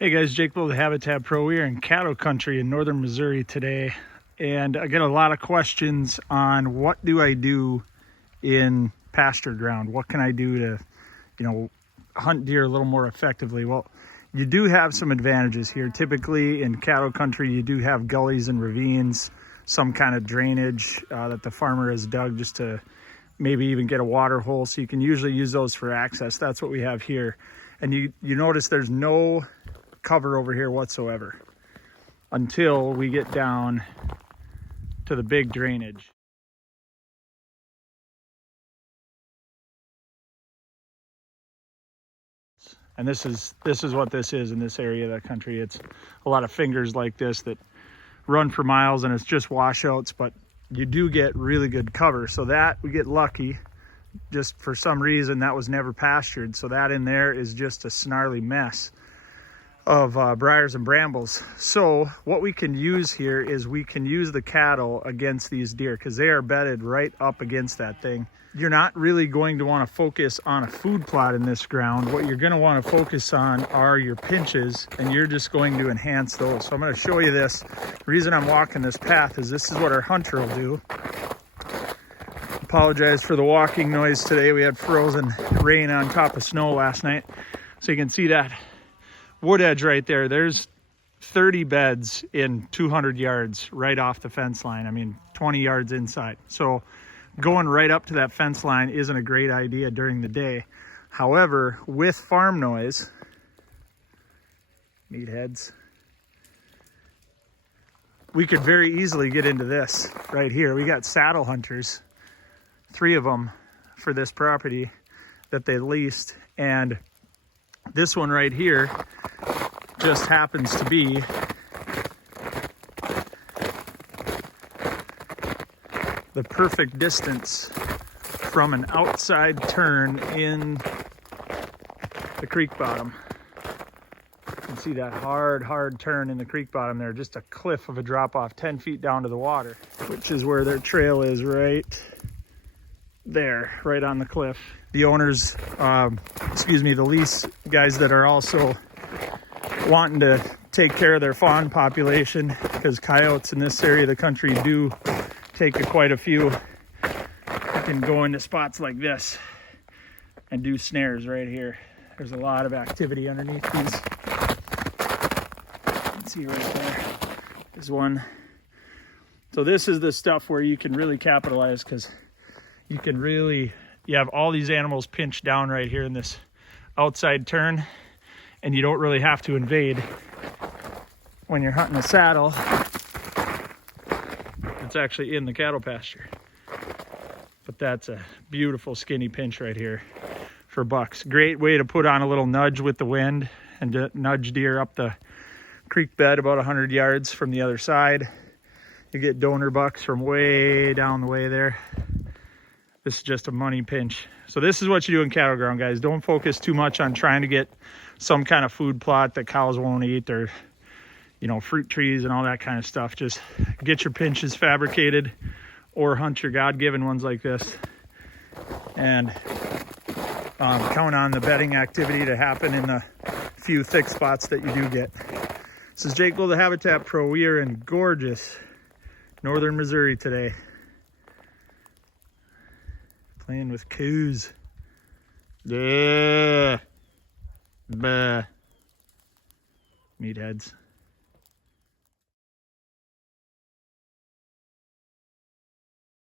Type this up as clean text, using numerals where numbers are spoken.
Hey guys, Jake Bull, the Habitat Pro. We are in cattle country in northern Missouri today, and I get a lot of questions on what do I do in pasture ground? What can I do to, hunt deer a little more effectively? Well, you do have some advantages here. Typically in cattle country, you do have gullies and ravines, some kind of drainage that the farmer has dug just to maybe even get a water hole. So you can usually use those for access. That's what we have here. And you notice there's no cover over here whatsoever until we get down to the big drainage. And this is what this is in this area of the country. It's a lot of fingers like this that run for miles, and it's just washouts, but you do get really good cover. So that we get lucky. Just for some reason that was never pastured, so that in there is just a snarly mess of briars and brambles. So what we can use here is we can use the cattle against these deer because they are bedded right up against that thing. You're not really going to want to focus on a food plot in this ground. What you're going to want to focus on are your pinches, and you're just going to enhance those. So I'm going to show you this. The reason I'm walking this path is this is what our hunter will do. Apologize for the walking noise today. We had frozen rain on top of snow last night. So you can see that wood edge right there. There's 30 beds in 200 yards right off the fence line. I mean, 20 yards inside. So going right up to that fence line isn't a great idea during the day. However, with farm noise, meatheads, we could very easily get into this right here. We got saddle hunters, 3 of them for this property that they leased, and this one right here just happens to be the perfect distance from an outside turn in the creek bottom. You can see that hard turn in the creek bottom there, just a cliff of a drop off 10 feet down to the water, which is where their trail is right there, right on the cliff. The owners, the lease guys that are also wanting to take care of their fawn population, because coyotes in this area of the country do take quite a few. You can go into spots like this and do snares right here. There's a lot of activity underneath these. You can see right there. There's one. So this is the stuff where you can really capitalize, because you have all these animals pinched down right here in this outside turn, and you don't really have to invade when you're hunting a saddle. It's actually in the cattle pasture. But that's a beautiful skinny pinch right here for bucks. Great way to put on a little nudge with the wind and to nudge deer up the creek bed about 100 yards from the other side. You get donor bucks from way down the way there. This is just a money pinch. So this is what you do in cattle ground, guys. Don't focus too much on trying to get some kind of food plot that cows won't eat, or fruit trees and all that kind of stuff. Just get your pinches fabricated or hunt your God-given ones like this, and count on the bedding activity to happen in the few thick spots that you do get. This is Jake Bull, the Habitat Pro. We are in gorgeous northern Missouri today, playing with coos. Yeah. Bah. Meatheads.